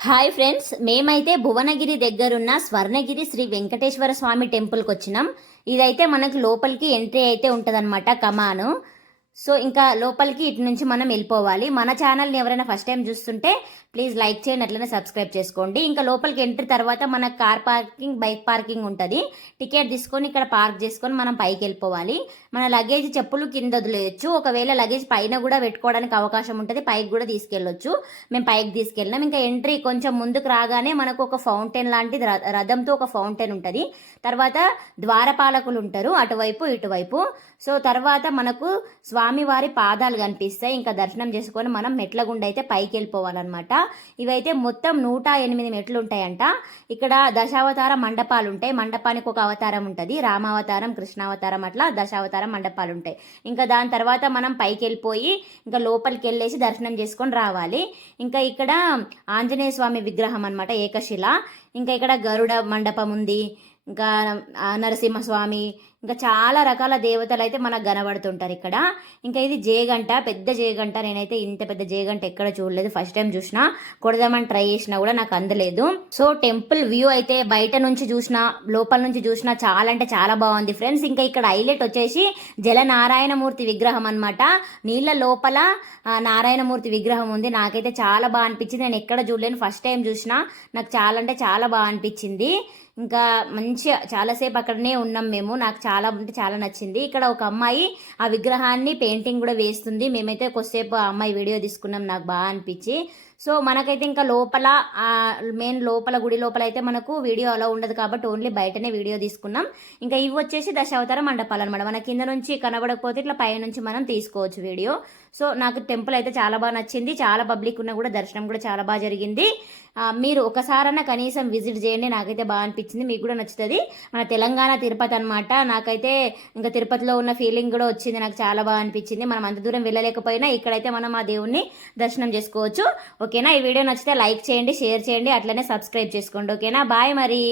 Hi friends మేమైతే భువనగిరి దగ్గరున్న స్వర్ణగిరి శ్రీ వెంకటేశ్వర స్వామి టెంపుల్కి వచ్చినాం ఇదైతే మనకు లోపలికి ఎంట్రీ అయితే ఉంటుందన్నమాట కమాను. సో ఇంకా లోపలికి ఇటు నుంచి మనం వెళ్ళిపోవాలి. మన ఛానల్ని ఎవరైనా ఫస్ట్ టైం చూస్తుంటే ప్లీజ్ లైక్ చేయండి అట్లనే సబ్స్క్రైబ్ చేసుకోండి. ఇంకా లోపలికి ఎంట్రీ తర్వాత మనకు కార్ పార్కింగ్ బైక్ పార్కింగ్ ఉంటుంది. టికెట్ తీసుకొని ఇక్కడ పార్క్ చేసుకొని మనం పైకి వెళ్ళిపోవాలి. మన లగేజ్ చెప్పులు కింద వదిలేయచ్చు. ఒకవేళ లగేజ్ పైన కూడా పెట్టుకోవడానికి అవకాశం ఉంటుంది పైకి కూడా తీసుకెళ్ళొచ్చు. మేము పైకి తీసుకెళ్ళినాం. ఇంకా ఎంట్రీ కొంచెం ముందుకు రాగానే మనకు ఒక ఫౌంటైన్ లాంటిది ర- రథంతో ఒక ఫౌంటైన్ ఉంటుంది. తర్వాత ద్వారపాలకులు ఉంటారు అటువైపు ఇటువైపు. సో తర్వాత మనకు స్వామివారి పాదాలు కనిపిస్తాయి. ఇంకా దర్శనం చేసుకొని మనం మెట్ల గుండా అయితే పైకి వెళ్ళిపోవాలన్నమాట. ఇవైతే మొత్తం నూట ఎనిమిది మెట్లు ఉంటాయంట. ఇక్కడ దశావతార మండపాలు ఉంటాయి. మండపానికి ఒక అవతారం ఉంటుంది. రామావతారం కృష్ణావతారం అట్లా దశావతారం మండపాలు ఉంటాయి. ఇంకా దాని తర్వాత మనం పైకి వెళ్ళిపోయి ఇంకా లోపలికి వెళ్ళేసి దర్శనం చేసుకొని రావాలి. ఇంకా ఇక్కడ ఆంజనేయ స్వామి విగ్రహం అనమాట ఏకశిల. ఇంకా ఇక్కడ గరుడ మండపం ఉంది. ఇంకా నరసింహస్వామి ఇంకా చాలా రకాల దేవతలు అయితే మనకు కనబడుతుంటారు ఇక్కడ. ఇంకా ఇది జేగంట పెద్ద జేగంట. నేనైతే ఇంత పెద్ద జేగంట ఎక్కడ చూడలేదు. ఫస్ట్ టైం చూసినా కొడదామని ట్రై చేసినా కూడా నాకు అందలేదు. సో టెంపుల్ వ్యూ అయితే బయట నుంచి చూసినా లోపల నుంచి చూసినా చాలా అంటే చాలా బాగుంది ఫ్రెండ్స్ ఇంకా ఇక్కడ హైలైట్ వచ్చేసి జలనారాయణమూర్తి విగ్రహం అనమాట నీళ్ళ లోపల నారాయణమూర్తి విగ్రహం ఉంది. నాకైతే చాలా బాగా అనిపించింది. నేను ఎక్కడ చూడలేను. ఫస్ట్ టైం చూసినా నాకు చాలా అంటే చాలా బాగా అనిపించింది. ఇంకా మంచిగా చాలాసేపు అక్కడనే ఉన్నాం మేము. నాకు చాలా అంటే చాలా నచ్చింది. ఇక్కడ ఒక అమ్మాయి ఆ విగ్రహాన్ని పెయింటింగ్ కూడా వేస్తుంది. మేమైతే కొద్దిసేపు ఆ అమ్మాయి వీడియో తీసుకున్నాం. నాకు బాగా అనిపించి. సో మనకైతే ఇంకా లోపల మెయిన్ లోపల గుడి లోపల అయితే మనకు వీడియో అలా ఉండదు కాబట్టి ఓన్లీ బయటనే వీడియో తీసుకున్నాం. ఇంకా ఇవి వచ్చేసి దశావతార మండపాలు అనమాట మన కింద నుంచి కనబడకపోతే ఇట్లా పై నుంచి మనం తీసుకోవచ్చు వీడియో. సో నాకు టెంపుల్ అయితే చాలా బాగా నచ్చింది. చాలా పబ్లిక్ ఉన్న కూడా దర్శనం కూడా చాలా బాగా జరిగింది. మీరు ఒకసారన్నా కనీసం విజిట్ చేయండి. నాకైతే బాగా అనిపించింది. మీకు కూడా నచ్చుతుంది. మన తెలంగాణ తిరుపతి అనమాట నాకైతే ఇంకా తిరుపతిలో ఉన్న ఫీలింగ్ కూడా వచ్చింది. నాకు చాలా బాగా అనిపించింది. మనం అంత దూరం వెళ్ళలేకపోయినా ఇక్కడైతే మనం ఆ దేవుణ్ణి దర్శనం చేసుకోవచ్చు. ఓకేనా? ఈ వీడియో నచ్చితే లైక్ చేయండి షేర్ చేయండి అట్లనే సబ్స్క్రైబ్ చేసుకోండి. ఓకేనా? బాయ్ మరి.